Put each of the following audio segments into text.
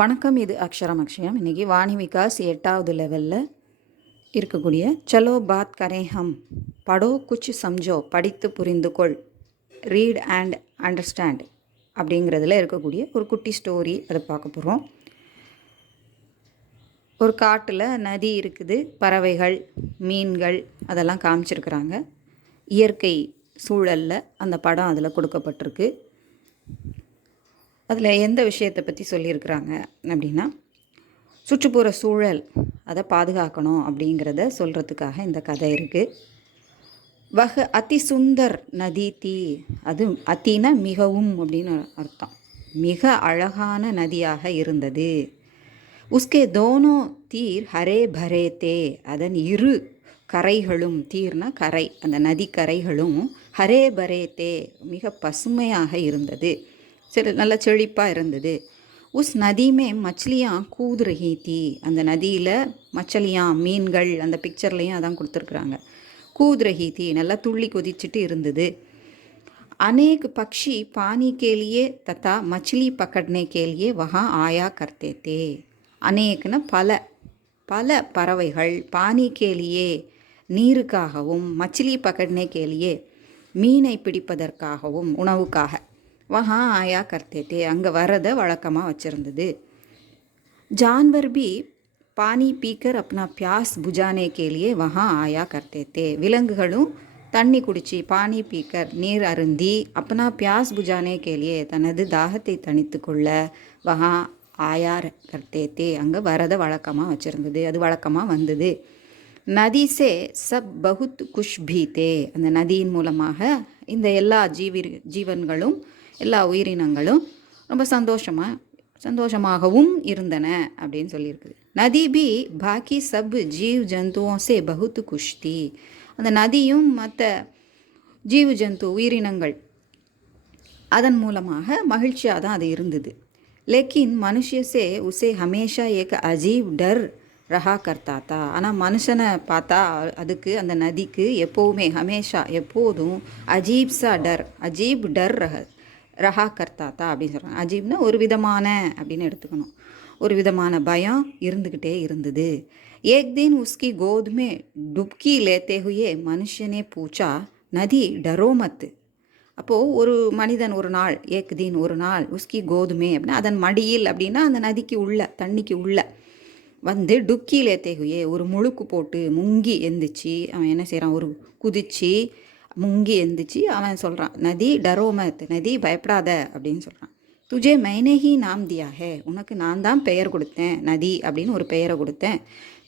வணக்கம். இது அக்ஷரம் அக்ஷயம். இன்றைக்கி வாணி விகாஸ் 8வது லெவலில் இருக்கக்கூடிய சலோ பாத் கரே ஹம், படோ குச் சம்ஜோ, படித்து புரிந்து கொள், ரீட் அண்ட் அண்டர்ஸ்டாண்ட் அப்படிங்கிறதுல இருக்கக்கூடிய ஒரு குட்டி ஸ்டோரி அதை பார்க்க போகிறோம். ஒரு காட்டில் நதி இருக்குது, பறவைகள், மீன்கள் அதெல்லாம் காமிச்சிருக்கிறாங்க. இயற்கை சூழலில் அந்த படம் அதில் கொடுக்கப்பட்டிருக்கு. அதில் எந்த விஷயத்தை பற்றி சொல்லியிருக்கிறாங்க அப்படின்னா, சுற்றுப்புற சூழல் அதை பாதுகாக்கணும் அப்படிங்கிறத சொல்கிறதுக்காக இந்த கதை இருக்குது. வக அதி சுந்தர் நதி தீ, அது அத்தினா மிகவும் அப்படின்னு அர்த்தம். மிக அழகான நதியாக இருந்தது. உஸ்கே தோனோ தீர் ஹரே பரே தே, அதன் இரு கரைகளும், தீர்னா கரை, அந்த நதி கரைகளும் ஹரே பரே தே, மிக பசுமையாக இருந்தது, நல்ல செழிப்பாக இருந்தது. உஸ் நதிமே மச்லியான் கூது ரஹி தீ, அந்த நதியில் மச்சலியான் மீன்கள், அந்த பிக்சர்லேயும் அதான் கொடுத்துருக்குறாங்க. கூது ரஹி தீ, நல்லா துள்ளி கொதிச்சுட்டு இருந்தது. அநேக் பக்ஷி பானி கேலியே தத்தா மச்லி பக்கடனே கேலியே வஹா ஆயா கர்த்தே தே. அநேக்னா பல பல பறவைகள், பானி கேலியே நீருக்காகவும், மச்லி பக்கடனே கேலியே மீனை பிடிப்பதற்காகவும், உணவுக்காக, வஹா ஆயா கர்த்தே தே, அங்கே வரதை வழக்கமாக வச்சுருந்தது. ஜான்வர் பி பானி பீக்கர் அப்னா பியாஸ் புஜானே கேலியே வஹா ஆயா கர்த்தே தே, விலங்குகளும் தண்ணி குடிச்சு, பானி பீக்கர் நீர் அருந்தி, அப்னா பியாஸ் புஜானே கேலியே தனது தாகத்தை தணித்து கொள்ள, வஹா ஆயா கர்த்தே தே, அங்கே வரதை வழக்கமாக வச்சுருந்தது, அது வழக்கமாக வந்தது. நதி சே சப் பகுத் குஷ் பி தே, அந்த நதியின் மூலமாக இந்த எல்லா ஜீவன்களும், எல்லா உயிரினங்களும் ரொம்ப சந்தோஷமாகவும் இருந்தன அப்படின்னு சொல்லியிருக்குது. நதி பி பாக்கி சப் ஜீவ் ஜந்துவோம் சே பகுத் குஷ்தி, அந்த நதியும் மற்ற ஜீவ் ஜந்து உயிரினங்கள் அதன் மூலமாக மகிழ்ச்சியாக தான் அது இருந்தது. லேக்கின் மனுஷ சே உசே ஹமேஷா ஏக அஜீப் டர் ரஹா கர்த்தாத்தா, ஆனால் மனுஷனை பார்த்தா அதுக்கு, அந்த நதிக்கு எப்போவுமே, ஹமேஷா எப்போதும், அஜீப் டர் ரஹா கர்த்தாத்தா அப்படின்னு சொல்கிறாங்க. அஜீப்னா ஒரு விதமான அப்படின்னு எடுத்துக்கணும், ஒரு விதமான பயம் இருந்துக்கிட்டே இருந்தது. ஏக் தின் உஸ்கி கோதுமே டுப்கி லேத்தே ஹுயே மனுஷனே பூச்சா நதி டரோமத்து. அப்போது ஒரு மனிதன் ஒரு நாள், ஏக் தின் ஒரு நாள், உஸ்கி கோதுமே அப்படின்னா அதன் மடியில், அப்படின்னா அந்த நதிக்கு உள்ள, தண்ணிக்கு உள்ள வந்து டுப்கி லேத்தே ஹுயே, ஒரு முழுக்கு போட்டு முங்கி எந்திரிச்சு அவன் என்ன செய்கிறான், ஒரு குதிச்சு முங்கி எந்திரிச்சு அவன் சொல்கிறான், நதி டரோமத், நதி பயப்படாத அப்படின்னு சொல்கிறான். துஜே மைனேஹி நாம் தியா ஹே, உனக்கு நான் தான் பெயர் கொடுத்தேன், நதி அப்படின்னு ஒரு பெயரை கொடுத்தேன்.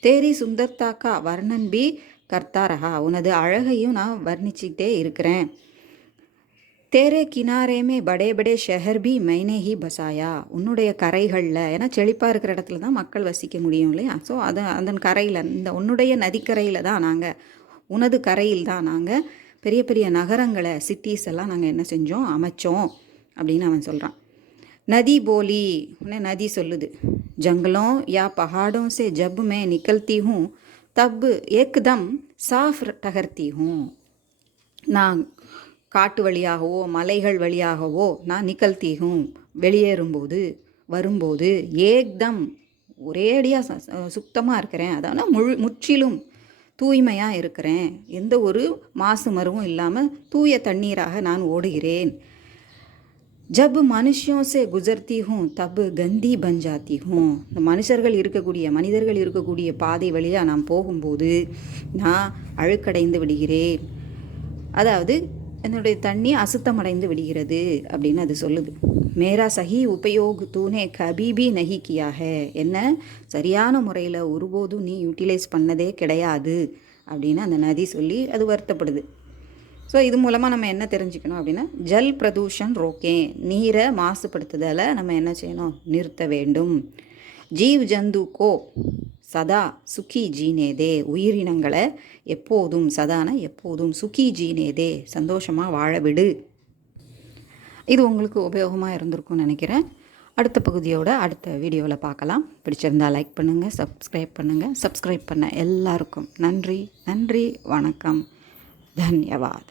தேரி சுந்தர்தாக்கா வர்ணன் பி கர்த்தா ரஹா, உனது அழகையும் நான் வர்ணிச்சுக்கிட்டே இருக்கிறேன். தேரே கினாரேமே படே படே ஷஹர் பி மைனே ஹி பசாயா, உன்னுடைய கரைகளில், ஏன்னா செழிப்பாக இருக்கிற இடத்துல தான் மக்கள் வசிக்க முடியும் இல்லையா, ஸோ அதன் கரையில், இந்த உன்னுடைய நதிக்கரையில் தான் நாங்கள், உனது கரையில் தான் நாங்கள் பெரிய பெரிய நகரங்களை, சிட்டிஸ் எல்லாம் நாங்கள் என்ன செஞ்சோம், அமைச்சோம் அப்படின்னு அவன் சொல்கிறான். நதி போலி, உடனே நதி சொல்லுது, ஜங்கலும் யா பஹாடோं से जब मैं निकलती हूँ तब एकदम साफ ठहरती हूँ, நான் காட்டு வழியாகவோ மலைகள் வழியாகவோ நான் நிகழ்த்தியும் வெளியேறும்போது, வரும்போது, ஏக்தம் ஒரேடியாக சுத்தமாக இருக்கிறேன், அதாவது முற்றிலும் தூய்மையாக இருக்கிறேன், எந்த ஒரு மாசு மருவும் இல்லாமல் தூய தண்ணீராக நான் ஓடுகிறேன். ஜப் மனுஷியோं से गुजरती हूँ तब गंदी बन जाती हूँ, இந்த மனிதர்கள் இருக்கக்கூடிய பாதை வழியாக நான் போகும்போது நான் அழுக்கடைந்து விடுகிறேன், அதாவது என்னுடைய தண்ணி அசுத்தமடைந்து விடுகிறது அப்படின்னு அது சொல்லுது. மேரா சஹி உபயோக் தூனே கபீபி நஹி கியா ஹே, என்ன சரியான முறையில் ஒருபோதும் நீ யூட்டிலைஸ் பண்ணதே கிடையாது அப்படின்னு அந்த நதி சொல்லி அது வருத்தப்படுது. ஸோ இது மூலமாக நம்ம என்ன தெரிஞ்சுக்கணும் அப்படின்னா, ஜல் பிரதூஷன் ரோக்கே, நீரை மாசுபடுத்துதலை நம்ம என்ன செய்யணும், நிறுத்த வேண்டும். ஜீவ் ஜந்துக்கோ சதா சுகி ஜீனேதே, உயிரினங்களை எப்போதும், சதான எப்போதும், சுகி ஜீனேதே சந்தோஷமாக வாழ விடு. இது உங்களுக்கு உபயோகமாக இருந்திருக்கும்னு நினைக்கிறேன். அடுத்த பகுதியோட அடுத்த வீடியோவில் பார்க்கலாம். பிடிச்சிருந்தால் லைக் பண்ணுங்கள், சப்ஸ்கிரைப் பண்ண எல்லாருக்கும் நன்றி. வணக்கம். தன்யவாத்.